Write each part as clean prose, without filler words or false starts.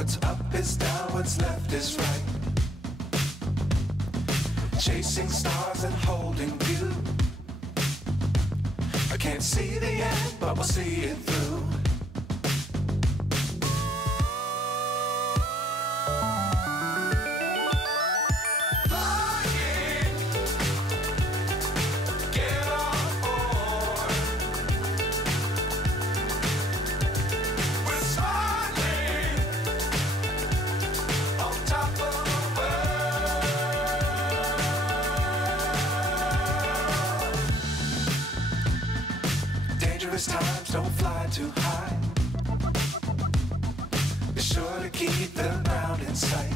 What's up is down, what's left is right. Chasing stars and holding you. I can't see the end, but we'll see it through. Times don't fly too high. Be sure to keep the ground in sight.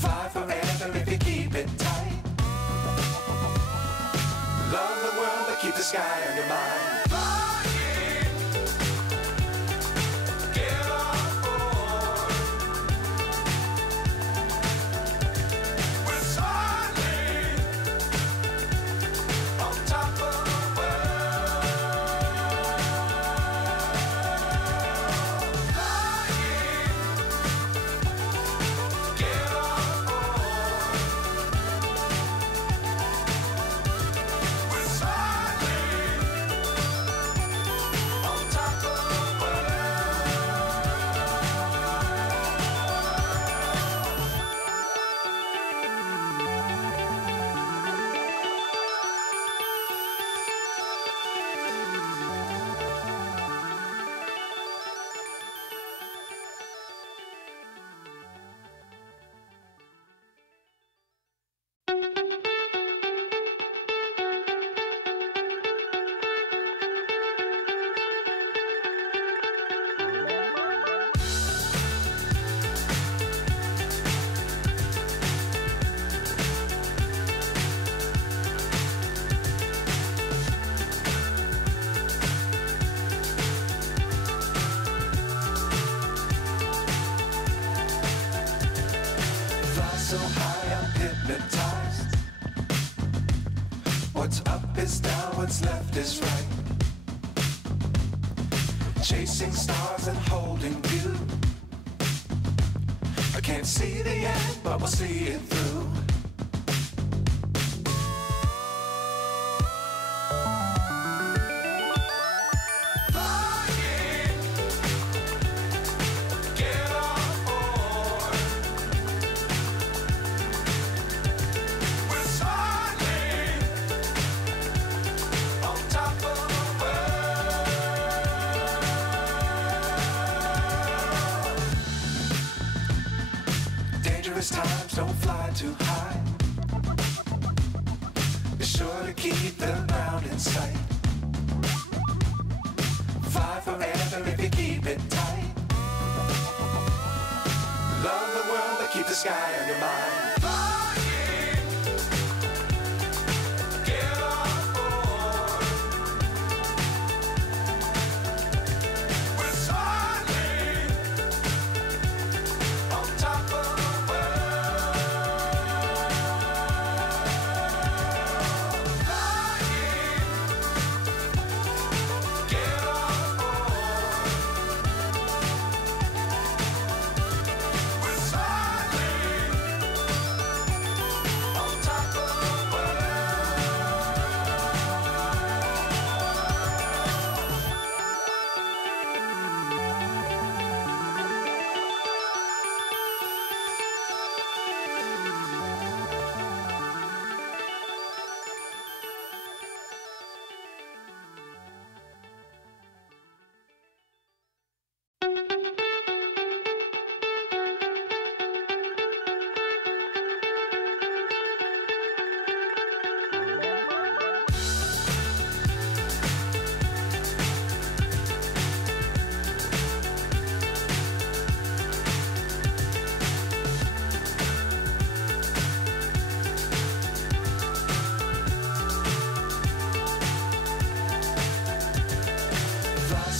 Fly forever if you keep it tight. Love the world but keep the sky on your mind. So high I'm hypnotized. What's up is down, what's left is right. Chasing stars and holding you. I can't see the end, but we'll see it through. Times don't fly too high. Be sure to keep the ground in sight. Fly forever if you keep it tight. Love the world but keep the sky on your mind.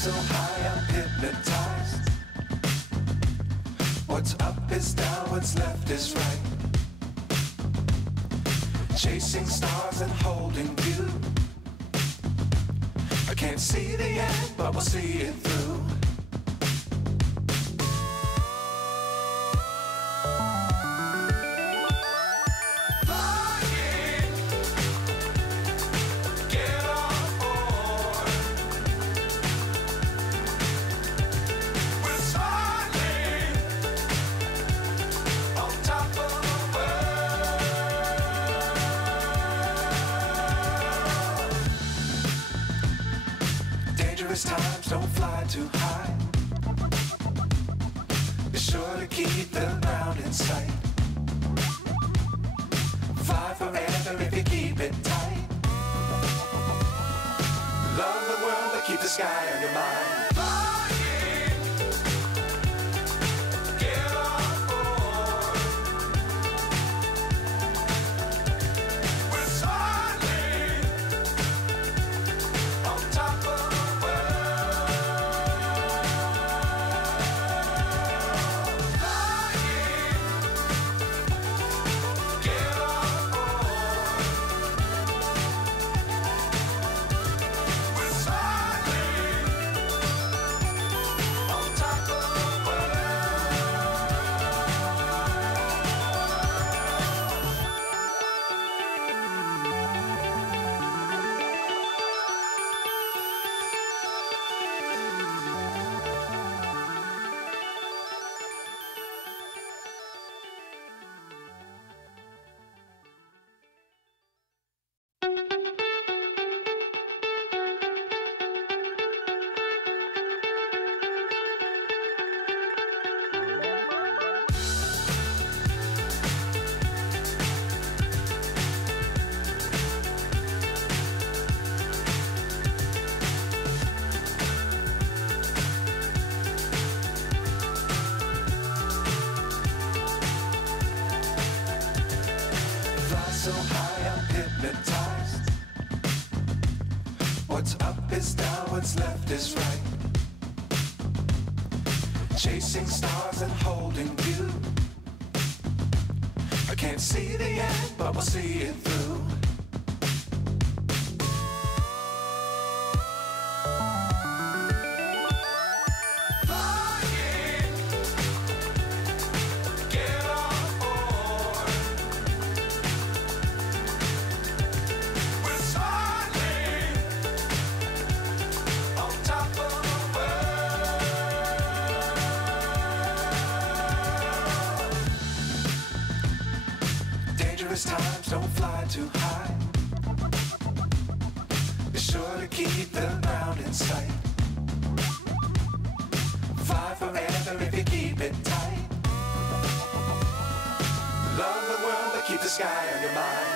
So high I'm hypnotized. What's up is down, what's left is right. Chasing stars and holding you. I can't see the end, but we'll see it through. don't fly too high. Be sure to keep the ground in sight. Fly forever if you keep it tight. Love the world, but keep the sky on your mind. So high I'm hypnotized. What's up is down, what's left is right. Chasing stars and holding you. I can't see the end, but we'll see it through. Dangerous times, don't fly too high. Be sure to keep the ground in sight. Fly forever if you keep it tight. Love the world, but keep the sky on your mind.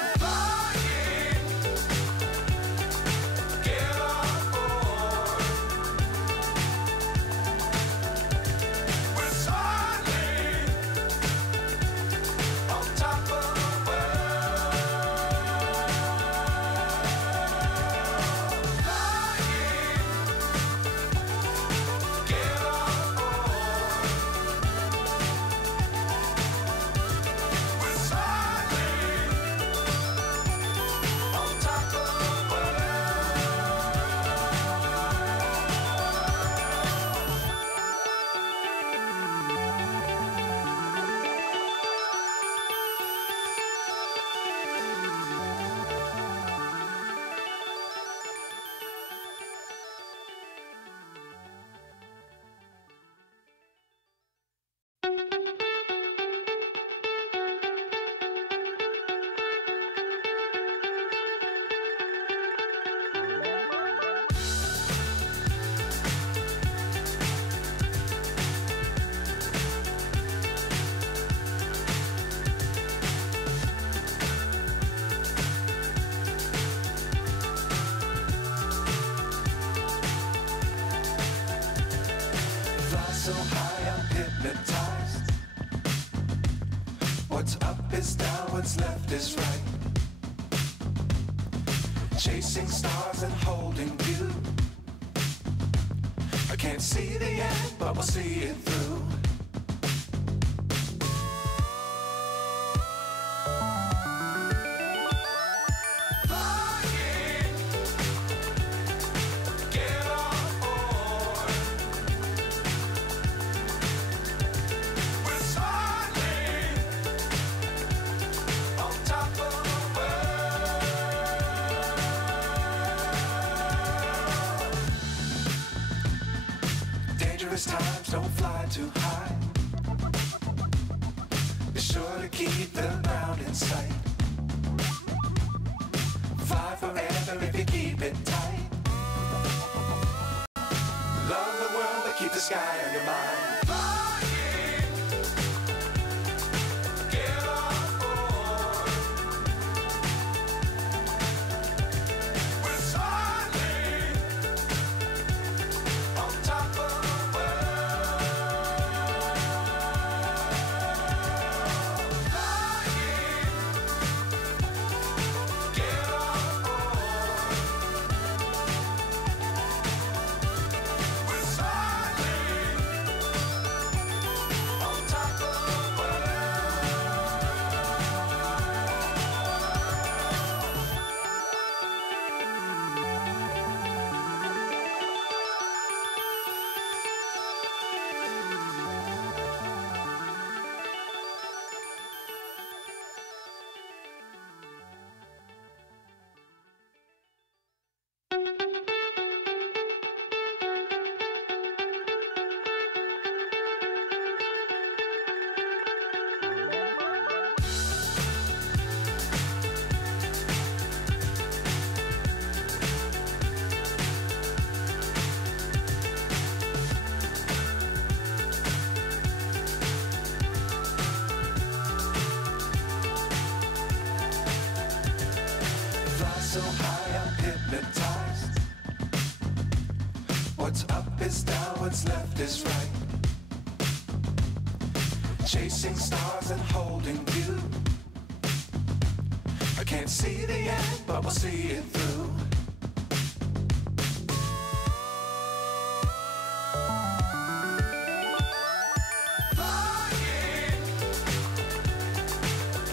So high I'm hypnotized. What's up is down, what's left is right. Chasing stars and holding you. I can't see the end, but we'll see it through. Dangerous times, don't fly too high. Be sure to keep the ground in sight. Fly forever if you keep it tight. Love but keep the sky on your mind. Flying, get on board. We're soaring on top of the world. Flying, get on board. We're soaring on top of the fly so high, I'm hypnotized. What's up is down, what's left is right. Chasing stars and holding you. I can't see the end, but we'll see it through. Flying,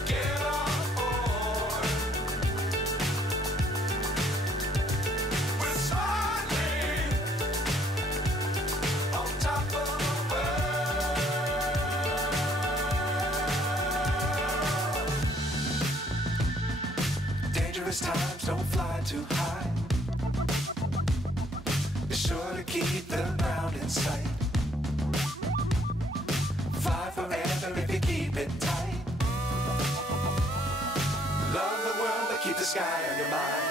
get on board. We're soaring on top of the world. Dangerous times, don't fly too high. Be sure to keep the ground in sight. Fly forever if you keep it tight. Love the world, but keep the sky on your mind.